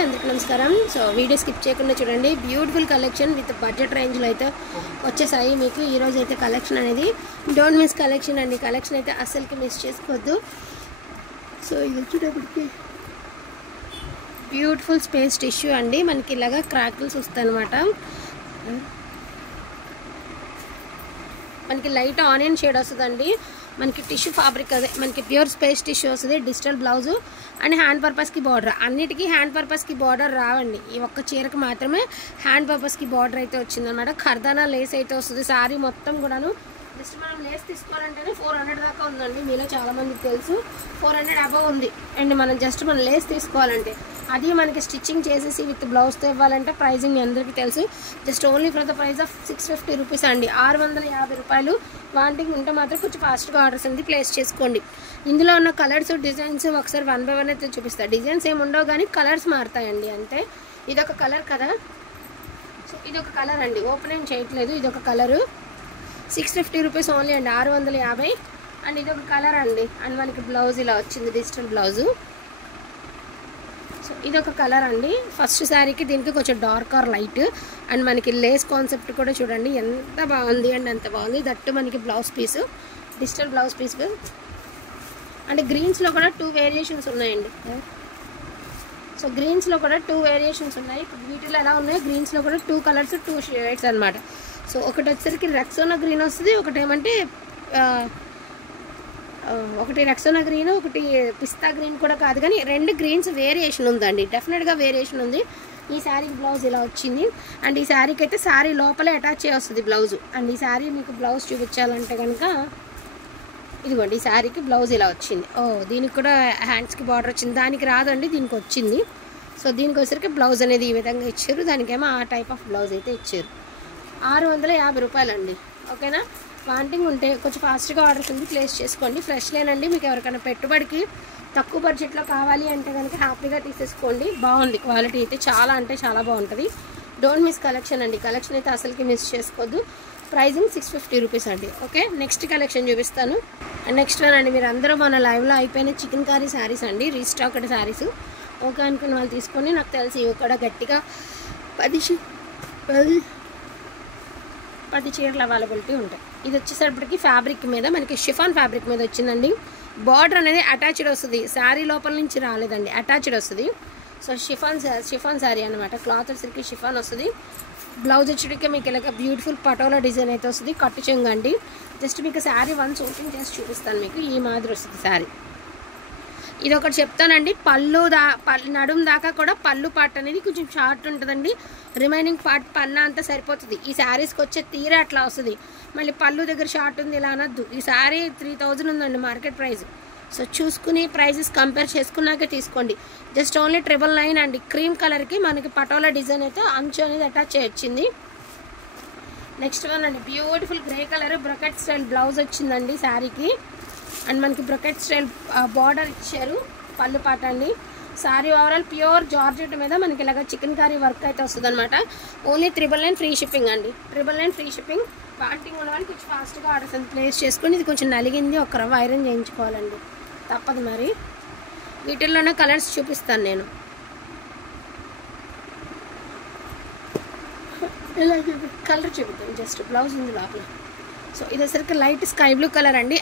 అందరికీ నమస్కారం. So video skip చేయకుండా చూడండి. బ్యూటిఫుల్ కలెక్షన్ విత్ బడ్జెట్ రేంజ్లో అయితే వచ్చేసాయి మీకు. ఈరోజు అయితే కలెక్షన్ అనేది డోంట్ మిస్ కలెక్షన్ అండి. కలెక్షన్ అయితే అస్సలకి మిస్ చేసుకోవద్దు. సో ఇది వచ్చేటప్పటికి బ్యూటిఫుల్ స్పేస్ టిష్యూ అండి. మనకి ఇలాగా క్రాకిల్స్ వస్తాయి అనమాట. మనకి లైట్ ఆనియన్ షేడ్ వస్తుందండి. మనకి టిష్యూ ఫ్యాబ్రిక్ అదే మనకి ప్యూర్ స్పేస్ టిష్యూ వస్తుంది. డిజిటల్ బ్లౌజు అండ్ హ్యాండ్ పర్పస్కి బార్డర్. అన్నిటికీ హ్యాండ్ పర్పస్కి బార్డర్ రావండి. ఈ ఒక్క చీరకు మాత్రమే హ్యాండ్ పర్పస్కి బార్డర్ అయితే వచ్చిందనమాట. ఖర్దానా లేస్ అయితే వస్తుంది. శారీ మొత్తం కూడాను జస్ట్ మనం లేస్ తీసుకోవాలంటేనే 400 దాకా ఉందండి. మీలో చాలామందికి తెలుసు 400 అబవ్ ఉంది. అండ్ మనం జస్ట్ మనం లేస్ తీసుకోవాలంటే అది మనకి స్టిచ్చింగ్ చేసేసి విత్ బ్లౌజ్తో ఇవ్వాలంటే ప్రైజింగ్ మీ అందరికీ తెలుసు. Just only for the price of 650 rupees అండి. 650 రూపాయలు. వాంటింగ్ ఉంటే మాత్రం కొంచెం ఫాస్ట్గా ఆర్డర్స్ అనేది ప్లేస్ చేసుకోండి. ఇందులో ఉన్న కలర్స్ డిజైన్స్ ఒకసారి 1 by 1 అయితే చూపిస్తాను. డిజైన్స్ ఏమి ఉండవు కానీ కలర్స్ మారుతాయండి అంతే. ఇదొక కలర్ కదా. సో ఇదొక కలర్ అండి. ఓపెన్ ఏం చేయట్లేదు. ఇదొక కలరు 650 రూపీస్ ఓన్లీ అండి. 650. అండ్ ఇదొక కలర్ అండి. అండ్ మనకి బ్లౌజ్ ఇలా వచ్చింది డిజిటల్ బ్లౌజు. సో ఇదొక కలర్ అండి. ఫస్ట్ శారీకి దీనికి కొంచెం డార్క్ ఆర్ లైట్. అండ్ మనకి లేస్ కాన్సెప్ట్ కూడా చూడండి ఎంత బాగుంది అండ్ ఎంత బాగుంది. దట్టు మనకి blouse piece digital blouse piece. అంటే గ్రీన్స్లో కూడా 2 వేరియేషన్స్ ఉన్నాయండి. సో గ్రీన్స్లో కూడా 2 వేరియేషన్స్ ఉన్నాయి. వీటిలో ఎలా ఉన్నాయి, గ్రీన్స్లో కూడా 2 కలర్స్ 2 షేడ్స్ అనమాట. సో ఒకటి వచ్చేసరికి రెక్సోనా గ్రీన్ వస్తుంది. ఒకటి ఏమంటే ఒకటి రెక్సోనా గ్రీన్, ఒకటి పిస్తా గ్రీన్ కూడా కాదు కానీ 2 గ్రీన్స్ వేరియేషన్ ఉందండి. డెఫినెట్గా వేరియేషన్ ఉంది. ఈ శారీకి బ్లౌజ్ ఇలా వచ్చింది. అండ్ ఈ శారీకి అయితే శారీ లోపలే అటాచ్ చేస్తుంది బ్లౌజు. అండ్ ఈ శారీ మీకు బ్లౌజ్ చూపించాలంటే కనుక ఇదిగోండి. ఈ శారీకి బ్లౌజ్ ఇలా వచ్చింది. దీనికి కూడా హ్యాండ్స్కి బార్డర్ వచ్చింది. దానికి రాదండి, దీనికి వచ్చింది. సో దీనికి వచ్చేసరికి బ్లౌజ్ అనేది ఈ విధంగా ఇచ్చారు. దానికేమో ఆ టైప్ ఆఫ్ బ్లౌజ్ అయితే ఇచ్చారు. 650 రూపాయలండి. ఓకేనా. వాంటింగ్ ఉంటే కొంచెం ఫాస్ట్గా ఆర్డర్స్ ఉంది ప్లేస్ చేసుకోండి. ఫ్రెష్ లేనండి. మీకు ఎవరికైనా పెట్టుబడికి తక్కువ బడ్జెట్లో కావాలి అంటే కనుక హ్యాపీగా తీసేసుకోండి. బాగుంది క్వాలిటీ అయితే చాలా అంటే చాలా బాగుంటుంది. డోంట్ మిస్ కలెక్షన్ అండి. కలెక్షన్ అయితే అసలుకి మిస్ చేసుకోవద్దు. ప్రైజింగ్ 650 రూపీస్ అండి. ఓకే, నెక్స్ట్ కలెక్షన్ చూపిస్తాను. అండ్ నెక్స్ట్ వన్ అండి, మీరు అందరూ మన లైవ్లో అయిపోయిన చికెన్ కర్రీ శారీస్ అండి. రీస్టాక్డ్ శారీస్. ఓకే అనుకున్న వాళ్ళు తీసుకొని, నాకు తెలిసి ఇవి కూడా గట్టిగా 10 చీరలు అవైలబిలిటీ ఉంటాయి. ఇది వచ్చేసరికి ఫ్యాబ్రిక్ మీద మనకి షిఫాన్ ఫ్యాబ్రిక్ మీద వచ్చిందండి. బార్డర్ అనేది అటాచ్డ్ వస్తుంది. శారీ లోపల నుంచి రాలేదండి, అటాచ్డ్ వస్తుంది. సో షిఫాన్ శారీ అనమాట. క్లాత్ వచ్చేసరికి షిఫాన్ వస్తుంది. బ్లౌజ్ వచ్చేటికి మీకు ఇలాగ బ్యూటిఫుల్ పటోలా డిజైన్ అయితే వస్తుంది. కట్టు చెంగు అండి. జస్ట్ మీకు శారీ వన్స్ ఓపెన్ చేసి చూపిస్తాను. మీకు ఈ మాదిరి వస్తుంది శారీ. ఇది ఒకటి చెప్తానండి. నడుము దాకా కూడా పళ్ళు పార్ట్ అనేది కొంచెం షార్ట్ ఉంటుందండి. రిమైనింగ్ పార్ట్ పన్నా అంతా సరిపోతుంది. ఈ శారీస్కి వచ్చే తీరే అట్లా వస్తుంది. మళ్ళీ పళ్ళు దగ్గర షార్ట్ ఉంది ఇలా అనద్దు. ఈ శారీ 3000 ఉందండి మార్కెట్ ప్రైస్. సో చూసుకుని ప్రైజెస్ కంపేర్ చేసుకున్నాకే తీసుకోండి. జస్ట్ ఓన్లీ 999 అండి. క్రీమ్ కలర్కి మనకి పటోలా డిజైన్ అయితే అంచు అనేది అటాచ్ చేయొచ్చింది. నెక్స్ట్ వన్ అండి, beautiful grey colour bracket style blouse వచ్చిందండి శారీకి. అండ్ మనకి బ్రకెట్ స్టైల్ బార్డర్ ఇచ్చారు. పళ్ళు పాట అండి. శారీ ఓవరాల్ ప్యూర్ జార్జెట్ మీద మనకి ఇలాగ చికెన్ కర్రీ వర్క్ అయితే వస్తుంది అనమాట. ఓన్లీ 999 ఫ్రీ షిప్పింగ్ అండి. 999 ఫ్రీ షిప్పింగ్. వాంటింగ్ ఉన్న వాళ్ళు కొంచెం ఫాస్ట్గా ఆర్డర్స్ అంతా ప్లేస్ చేసుకుని, ఇది కొంచెం నలిగింది, ఒక రవ్వ ఐరన్ చేయించుకోవాలండి, తప్పదు మరి. వీటిల్లోనే కలర్స్ చూపిస్తాను నేను. ఇలా కలర్ చూపిస్తాను. జస్ట్ బ్లౌజ్ ఉంది లోపల. సో ఇది వచ్చరికి లైట్ స్కై బ్లూ కలర్ అండి.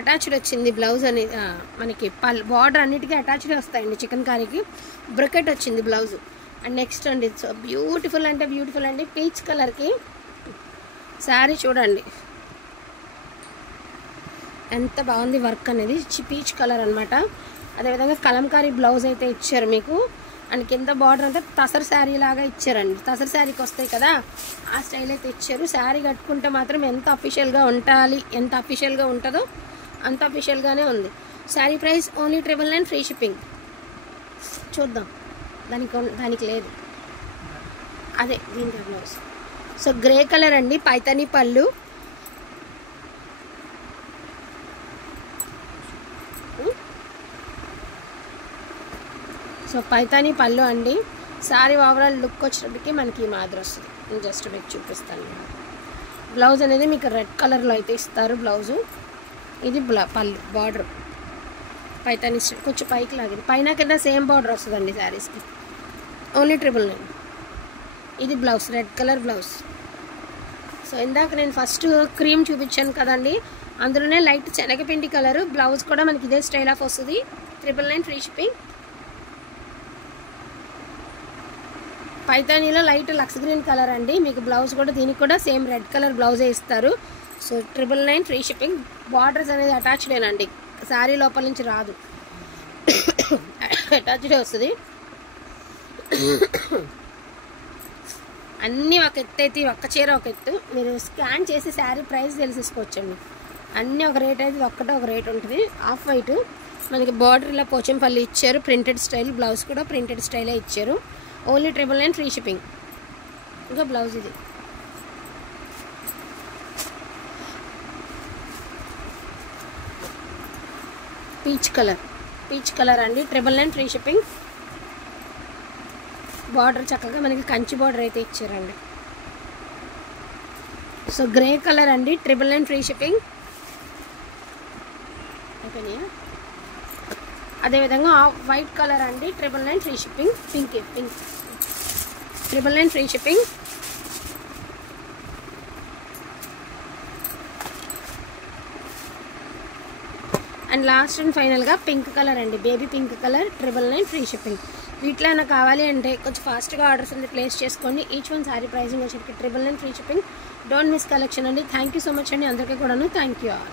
అటాచ్డ్ వచ్చింది బ్లౌజ్ అనేది. మనకి బార్డర్ అన్నిటికీ అటాచ్డ్ వస్తాయండి. చికెన్ కర్రీకి బ్రకెట్ వచ్చింది బ్లౌజ్. అండ్ నెక్స్ట్ అండి, సో బ్యూటిఫుల్ అంటే బ్యూటిఫుల్ అండి. పీచ్ కలర్కి శారీ చూడండి ఎంత బాగుంది వర్క్ అనేది. పీచ్ కలర్ అనమాట. అదేవిధంగా కలంకారీ బ్లౌజ్ అయితే ఇచ్చారు మీకు. అండ్ కింద బార్డర్ అంతా తసర్ శారీ లాగా ఇచ్చారండి. తసర్ శారీకి వస్తాయి కదా, ఆ స్టైల్ అయితే ఇచ్చారు. శారీ కట్టుకుంటే మాత్రం ఎంత అఫీషియల్గా ఉండాలి, ఎంత అఫీషియల్గా ఉంటుందో అంత అఫీషియల్గానే ఉంది. Sari price only 999 free shipping. చూద్దాం, దానికి లేదు, అదే దీనికి బ్లౌజ్. సో గ్రే కలర్ అండి. పైతానీ పళ్ళు. సో పైతానీ పళ్ళు అండి. శారీ ఓవరాల్ లుక్ వచ్చేటప్పటికి మనకి ఈ మాదిరి వస్తుంది. నేను జస్ట్ మీకు చూపిస్తాను. బ్లౌజ్ అనేది మీకు రెడ్ కలర్లో అయితే ఇస్తారు బ్లౌజు. ఇది పళ్ళు బార్డర్. పైతాని కొంచెం పైకి లాగింది, పైన కింద సేమ్ బార్డర్ వస్తుందండి శారీస్కి. ఓన్లీ 999. ఇది blouse, red colour blouse. So ఇందాక నేను ఫస్ట్ క్రీమ్ చూపించాను కదండి, అందులోనే లైట్ శనగపిండి కలరు. బ్లౌజ్ కూడా మనకి ఇదే స్టైల్ ఆఫ్ వస్తుంది. 999 ఫ్రీ షిప్పింగ్. పైతానీలో లైట్ లక్స్ గ్రీన్ కలర్ అండి. మీకు బ్లౌజ్ కూడా దీనికి కూడా సేమ్ రెడ్ కలర్ బ్లౌజే ఇస్తారు. So 999 free shipping. బార్డర్స్ అనేది అటాచ్డేనండి, శారీ లోపల నుంచి రాదు, అటాచ్డే వస్తుంది. అన్నీ ఒక ఎత్తు అయితే ఒక్క చీర ఒక ఎత్తు. మీరు స్కాన్ చేసి శారీ ప్రైస్ తెలిసేసుకోవచ్చండి. అన్నీ ఒక రేట్ అయితే ఒక్కటే ఒక రేట్ ఉంటుంది. ఆఫ్ వైట్ మనకి బార్డర్ ఇలా పోచంపల్లి ఇచ్చారు, ప్రింటెడ్ స్టైల్. బ్లౌజ్ కూడా ప్రింటెడ్ స్టైలే ఇచ్చారు. Only 999 free shipping. ఇంకా బ్లౌజ్ ఇది పీచ్ కలర్ అండి. 999 ఫ్రీ షిప్పింగ్. బార్డర్ చక్కగా మనకి కంచి బార్డర్ అయితే ఇచ్చారండి. సో గ్రే కలర్ అండి, 999 ఫ్రీ షిప్పింగ్. ఓకేనా? అదేవిధంగా వైట్ కలర్ అండి, 999 free shipping. Pink 999 free shipping. And last and ఫైనల్గా పింక్ కలర్ అండి, baby pink colour, 999 free shipping. వీటిలో ఏమైనా కావాలి అంటే కొంచెం ఫాస్ట్గా ఆర్డర్స్ అనేది ప్లేస్ చేసుకోండి. ఈచ్ వన్ శారీ ప్రైసింగ్ వచ్చేసరికి 999 free shipping. Don't miss collection అండి. థ్యాంక్ యూ సో మచ్ అండి అందరికీ కూడాను. Thank you all.